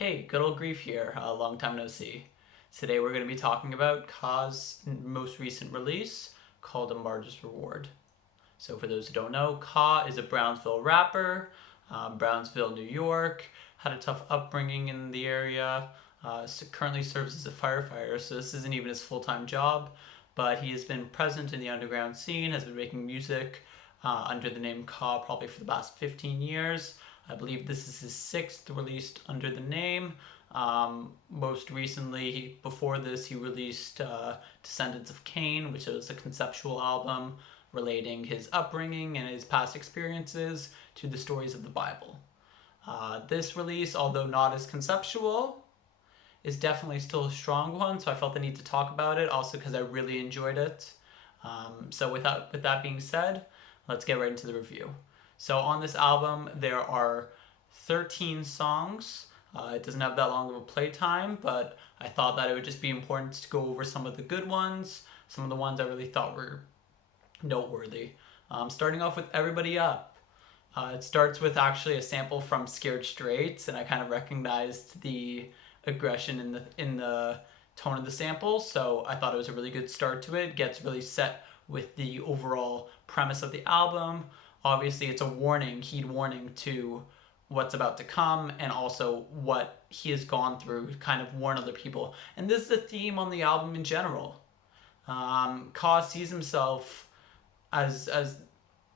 Hey, good old Grief here, long time no see. Today we're going to be talking about Ka's most recent release called A Martyr's Reward. So for those who don't know, Ka is a Brownsville rapper, Brownsville, New York, had a tough upbringing in the area, currently serves as a firefighter, so this isn't even his full-time job, but he has been present in the underground scene, has been making music under the name Ka probably for the past 15 years. I believe this is his sixth released under the name. Most recently, before this, he released Descendants of Cain, which was a conceptual album relating his upbringing and his past experiences to the stories of the Bible. This release, although not as conceptual, is definitely still a strong one, so I felt the need to talk about it, also because I really enjoyed it. So with that being said, let's get right into the review. So on this album, there are 13 songs. It doesn't have that long of a playtime, but I thought that it would just be important to go over some of the good ones, some of the ones I really thought were noteworthy. Starting off with Everybody Up. It starts with actually a sample from Scared Straight, and I kind of recognized the aggression in the tone of the sample, so I thought it was a really good start to it. Gets really set with the overall premise of the album. Obviously, it's a heed warning to what's about to come and also what he has gone through to kind of warn other people. And this is a theme on the album in general. Ka sees himself as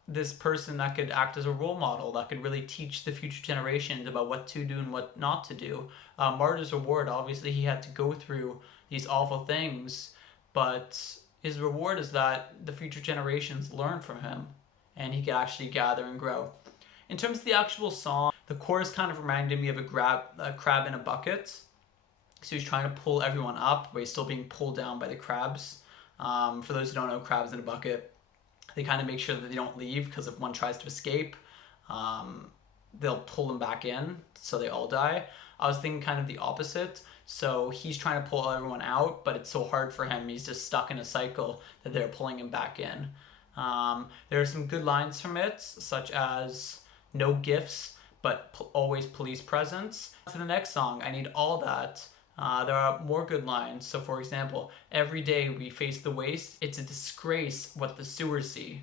this person that could act as a role model, that could really teach the future generations about what to do and what not to do. Martyr's Reward, obviously he had to go through these awful things, but his reward is that the future generations learn from him and he can actually gather and grow. In terms of the actual song, the chorus kind of reminded me of a crab in a bucket. So he's trying to pull everyone up, but he's still being pulled down by the crabs. For those who don't know, crabs in a bucket, they kind of make sure that they don't leave, because if one tries to escape, they'll pull them back in, so they all die. I was thinking kind of the opposite. So he's trying to pull everyone out, but it's so hard for him. He's just stuck in a cycle that they're pulling him back in. There are some good lines from it, such as no gifts, but always police presence. To the next song, I Need All That. There are more good lines. So for example, every day we face the waste. It's a disgrace what the sewers see.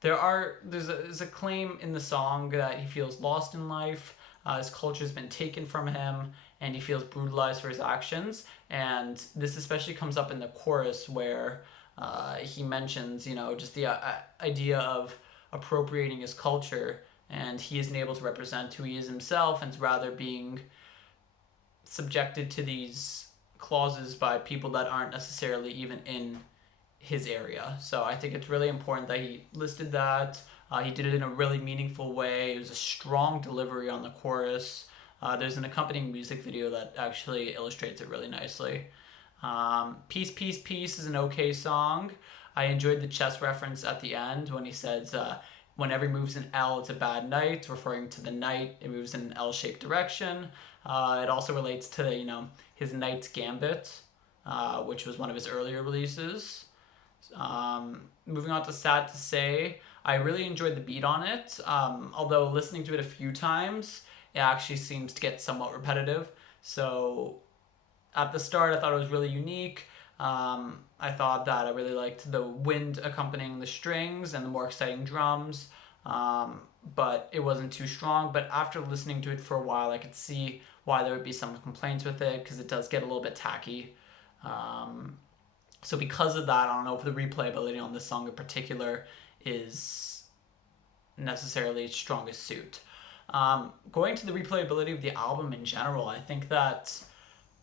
There's a claim in the song that he feels lost in life. His culture's been taken from him, and he feels brutalized for his actions. And this especially comes up in the chorus where he mentions, just the idea of appropriating his culture, and he isn't able to represent who he is himself, and is rather being subjected to these clauses by people that aren't necessarily even in his area. So I think it's really important that he listed that. He did it in a really meaningful way. It was a strong delivery on the chorus. There's an accompanying music video that actually illustrates it really nicely. Peace, Peace, Peace is an okay song. I enjoyed the chess reference at the end when he says, when every move's an L, it's a bad night, referring to the night. It moves in an L-shaped direction. It also relates to, his Knight's Gambit, which was one of his earlier releases. Moving on to Sad to Say, I really enjoyed the beat on it. Although listening to it a few times, it actually seems to get somewhat repetitive. So at the start, I thought it was really unique. I thought that I really liked the wind accompanying the strings and the more exciting drums, but it wasn't too strong. But after listening to it for a while, I could see why there would be some complaints with it, because it does get a little bit tacky. So because of that, I don't know if the replayability on this song in particular is necessarily its strongest suit. Going to the replayability of the album in general, I think that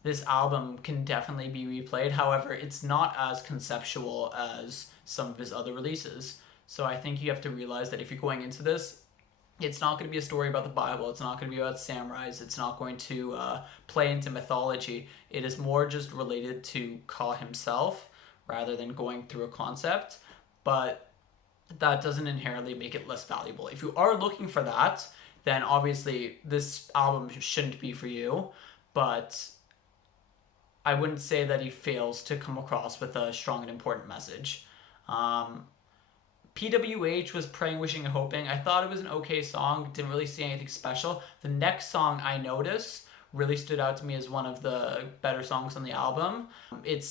this album can definitely be replayed. However, it's not as conceptual as some of his other releases. So I think you have to realize that if you're going into this, it's not going to be a story about the Bible. It's not going to be about samurais. It's not going to play into mythology. It is more just related to Ka himself rather than going through a concept. But that doesn't inherently make it less valuable. If you are looking for that, then obviously this album shouldn't be for you. But I wouldn't say that he fails to come across with a strong and important message. PWH was Praying, Wishing, and Hoping. I thought it was an okay song. Didn't really see anything special. The next song I noticed really stood out to me as one of the better songs on the album. It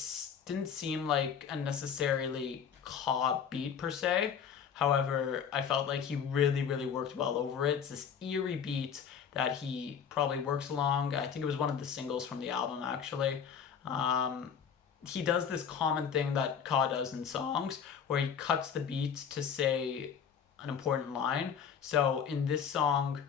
didn't seem like a necessarily Ka beat per se. However, I felt like he really, really worked well over it. It's this eerie beat that he probably works along. I think it was one of the singles from the album, actually. He does this common thing that Ka does in songs where he cuts the beat to say an important line. So in this song,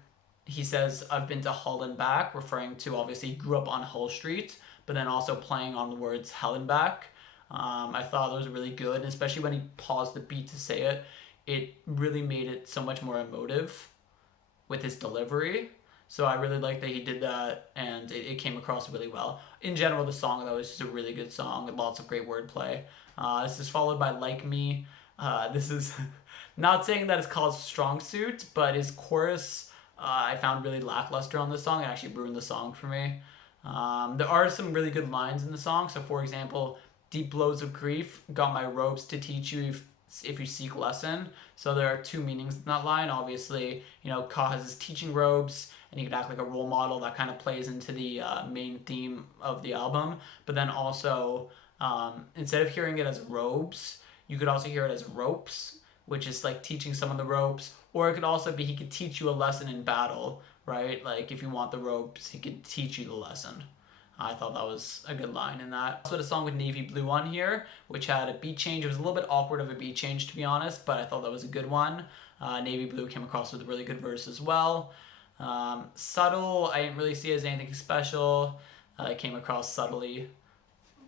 he says, "I've been to Hull and back," referring to obviously he grew up on Hull Street, but then also playing on the words hell and back. I thought that was really good, and especially when he paused the beat to say it, it really made it so much more emotive with his delivery. So I really like that he did that, and it came across really well. In general, the song, though, is just a really good song with lots of great wordplay. This is followed by Like Me. This is not saying that it's called Strong Suit, but his chorus I found really lackluster on this song. It actually ruined the song for me. There are some really good lines in the song. So, for example, "Deep blows of grief, got my ropes to teach you if you seek lesson." So there are two meanings in that line. Obviously, Ka has his teaching robes, and he could act like a role model. That kind of plays into the main theme of the album. But then also, instead of hearing it as robes, you could also hear it as ropes, which is like teaching someone the ropes. Or it could also be he could teach you a lesson in battle, right? Like if you want the ropes, he could teach you the lesson. I thought that was a good line in that. Also had a song with Navy Blue on here, which had a beat change. It was a little bit awkward of a beat change, to be honest, but I thought that was a good one. Navy Blue came across with a really good verse as well. Subtle, I didn't really see as anything special. It came across subtly.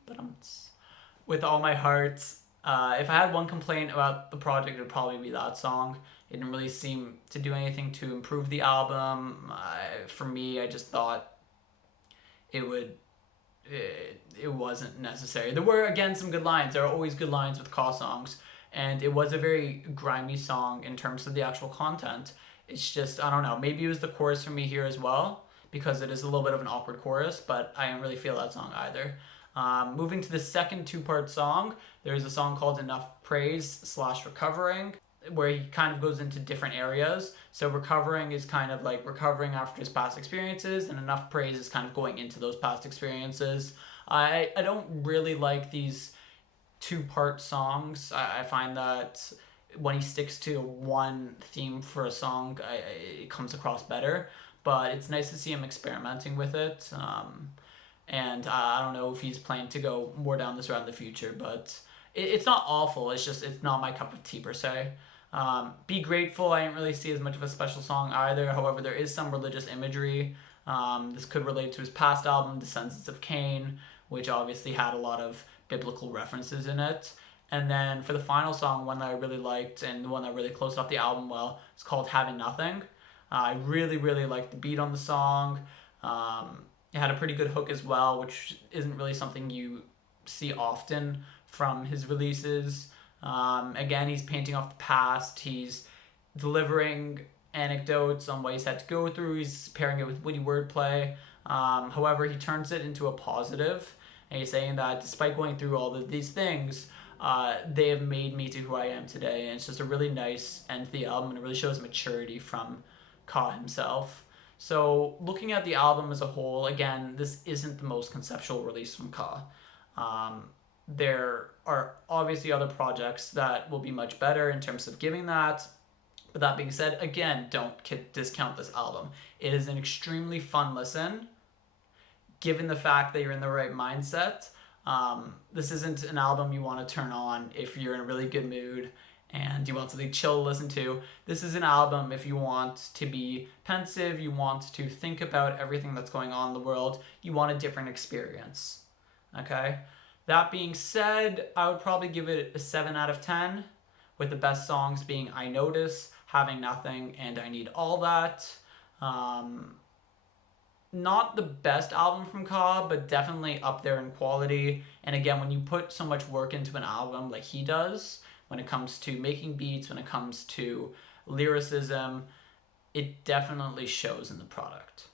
But With All My Heart, if I had one complaint about the project, it would probably be that song. It didn't really seem to do anything to improve the album. For me, I just thought it wasn't necessary. There were, again, some good lines. There are always good lines with Ka songs, and it was a very grimy song in terms of the actual content. It's just, I don't know, maybe it was the chorus for me here as well, because it is a little bit of an awkward chorus, but I didn't really feel that song either. Moving to the second two-part song, there's a song called Enough Praise / Recovering, where he kind of goes into different areas. So recovering is kind of like recovering after his past experiences, and Enough Praise is kind of going into those past experiences. I don't really like these two-part songs. I find that when he sticks to one theme for a song, it comes across better. But it's nice to see him experimenting with it. And I don't know if he's planning to go more down this route in the future, but it's not awful. It's just, it's not my cup of tea per se. Be Grateful, I didn't really see as much of a special song either. However, there is some religious imagery. This could relate to his past album, Descendants of Cain, which obviously had a lot of biblical references in it. And then for the final song, one that I really liked and the one that really closed off the album well, it's called Having Nothing. I really, really liked the beat on the song. It had a pretty good hook as well, which isn't really something you see often from his releases. Again, he's painting off the past. He's delivering anecdotes on what he's had to go through. He's pairing it with witty wordplay. However, he turns it into a positive, and he's saying that despite going through all of these things, they have made me to who I am today. And it's just a really nice end to the album, and it really shows maturity from Ka himself. So looking at the album as a whole, again, this isn't the most conceptual release from Ka. There are obviously other projects that will be much better in terms of giving that. But that being said, again, don't discount this album. It is an extremely fun listen, given the fact that you're in the right mindset. This isn't an album you want to turn on if you're in a really good mood and you want something chill to listen to. This is an album if you want to be pensive, you want to think about everything that's going on in the world, you want a different experience. Okay? That being said, I would probably give it a 7 out of 10, with the best songs being I Notice, Having Nothing, and I Need All That. Not the best album from Ka, but definitely up there in quality. And again, when you put so much work into an album like he does, when it comes to making beats, when it comes to lyricism, it definitely shows in the product.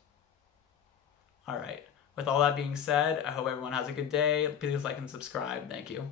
All right. With all that being said, I hope everyone has a good day. Please like and subscribe. Thank you.